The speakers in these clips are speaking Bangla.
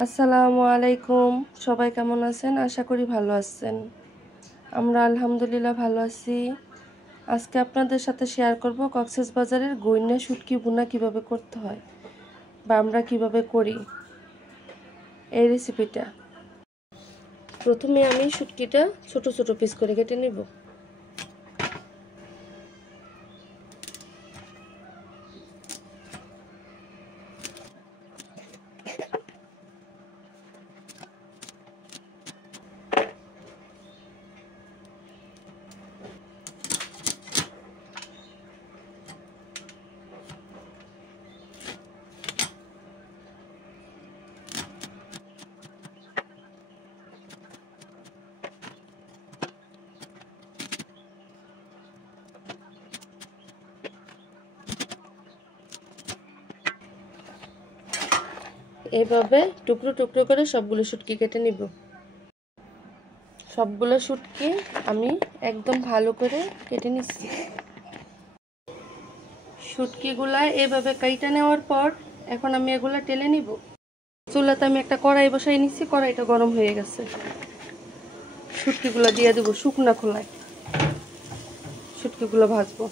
আসসালামু আলাইকুম। সবাই কেমন আছেন? আশা করি ভালো আছেন। আমরা আলহামদুলিল্লাহ ভালো আছি। আজকে আপনাদের সাথে শেয়ার করব কক্সবাজারের গইনা শুটকি ভুনা কিভাবে করতে হয় বা আমরা কিভাবে করি এই রেসিপিটা। প্রথমে আমি শুটকিটা ছোট ছোট পিস করে কেটে নেব। এইভাবে টুকরো টুকরো করে সবগুলো শুটকি কেটে নিব। সবগুলো শুটকি আমি একদম ভালো করে কেটে নিচ্ছি। শুটকিগুলা এভাবে কাইটা নেওয়ার পর এখন আমি এগুলা টেলে নিব। চুলাতে আমি একটা কড়াই বসাই নিচ্ছি, কড়াইটা গরম হয়ে গেছে। শুটকিগুলা দিয়ে দেবো শুকনা খোলায়, শুটকিগুলো ভাজবো।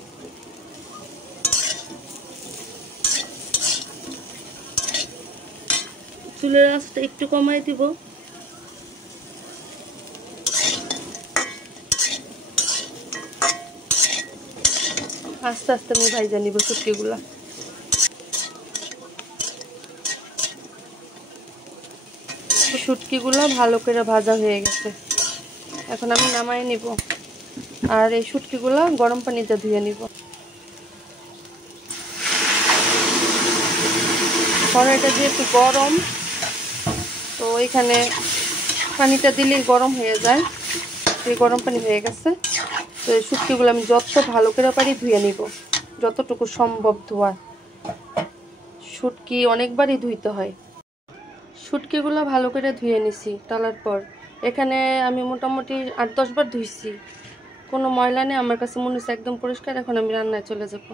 চুলের আঁচটা একটু কমাই দিব। আস্তে আস্তে আমি ভাজা নিব শুটকিগুলা। শুটকিগুলো ভালো করে ভাজা হয়ে গেছে, এখন আমি নামাই নিব। আর এই শুটকিগুলো গরম পানিতে ধুয়ে নিব। কড়াইটা যেহেতু গরম, তো এখানে পানিটা দিলেই গরম হয়ে যায়। এই গরম পানি হয়ে গেছে, তো এই শুটকিগুলো আমি যত ভালো করে পারি ধুয়ে নিব, যতটুকু সম্ভব ধোয়া। শুটকি অনেকবারই ধুইতে হয়। শুটকিগুলো ভালো করে ধুয়ে নিছি টালার পর। এখানে আমি মোটামুটি 8-10 বার ধুইছি, কোনো ময়লা নেই। আমার কাছে মনে হচ্ছে একদম পরিষ্কার। এখন আমি রান্নায় চলে যাব।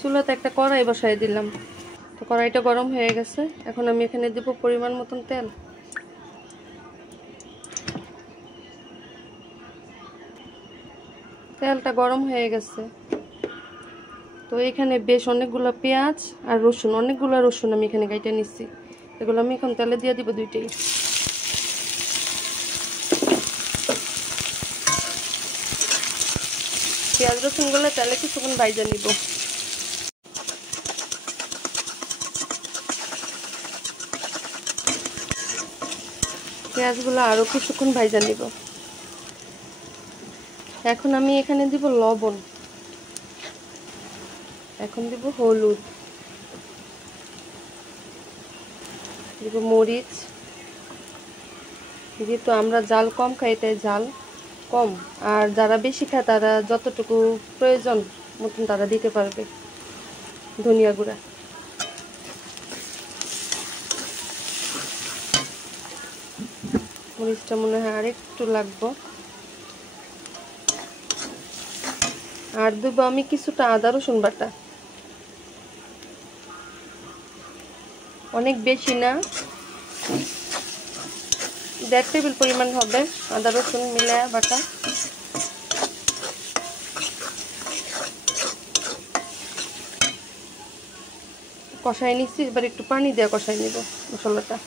চুলাতে একটা কড়াই বসাই দিলাম, তো কড়াইটা গরম হয়ে গেছে। এখন আমি এখানে দেব পরিমাণ মতন তেল। তেলটা গরম হয়ে গেছে, তো এখানে বেশ অনেকগুলো পেঁয়াজ আর রসুন, অনেকগুলো রসুন আমি এখানে কাইটে নিচ্ছি। এগুলো আমি এখন তেলে দিয়ে দিব দুইটাই। পেঁয়াজ রসুনগুলো তেলে কিছুক্ষণ ভাজা নিব। পেঁয়াজগুলো আরও কিছুক্ষণ ভাজা নিব। এখন আমি এখানে দিব লবণ, এখন দিব হলুদ, দিব মরিচ। যেহেতু আমরা জাল কম খাই তাই জাল কম, আর যারা বেশি খায় তারা যতটুকু প্রয়োজন মতন তারা দিতে পারবে। ধনিয়া গুঁড়া, মরিচটা মনে হয় আর একটু লাগবে। আর দেবো আমি কিছুটা আদা রসুন বাটা, অনেক বেশি না, 1.5 টেবিল পরিমাণ হবে আদা রসুন মিলে বাটা। কষাই নিচ্ছি, এবার একটু পানি দিয়ে কষাই নিব মশলাটা।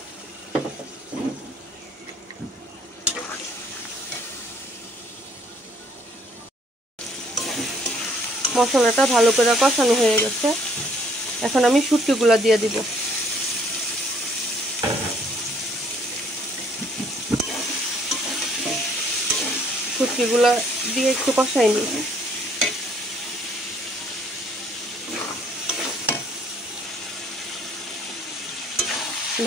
মশলাটা ভালো করে কষানো হয়ে গেছে, এখন আমি শুটকিগুলা দিয়ে দিব। শুটকিগুলা দিয়ে একটু কষাই নিই।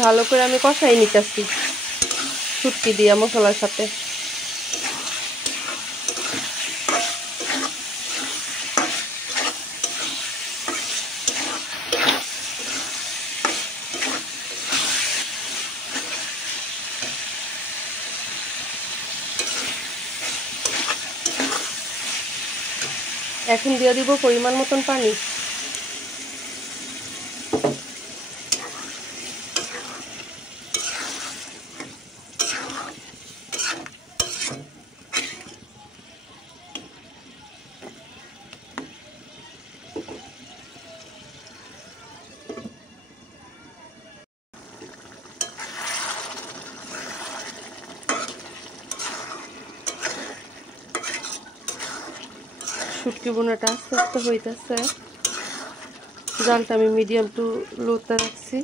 ভালো করে আমি কষাই নিতেছি শুটকি দিয়ে মশলার সাথে। এখন দিয়ে দিব পরিমাণ মতন পানি। শুটকি বোনাটা আস্তে আস্তে হইতেছে। জালটা আমি মিডিয়াম টু লোতে রাখছি।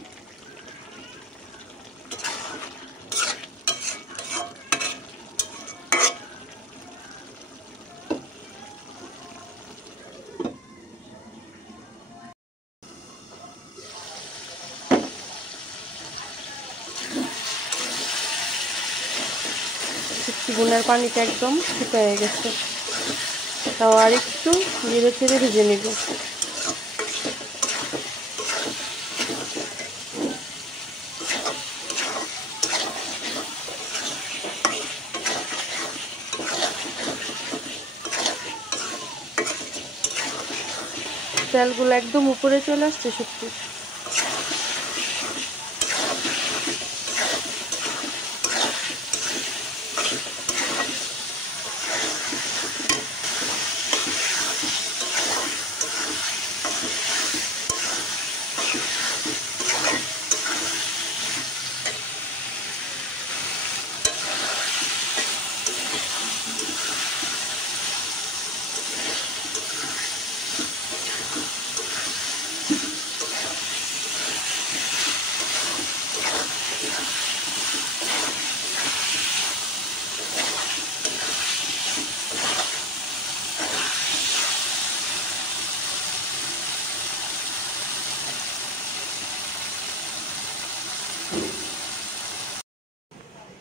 শুটকি বোনার পানিটা একদম শুকিয়ে গেছে, তাও আর একটু নেড়ে চেড়ে ভেজে নিব। তেলগুলো একদম উপরে চলে আসছে শুটকি।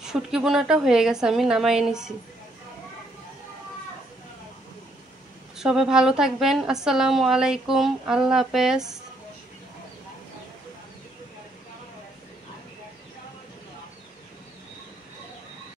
শুটকি বোনাটা হয়ে গেছে, আমি নামাই নিছি। সবাই ভালো থাকবেন। আসসালামু আলাইকুম, আল্লাহ হাফেজ।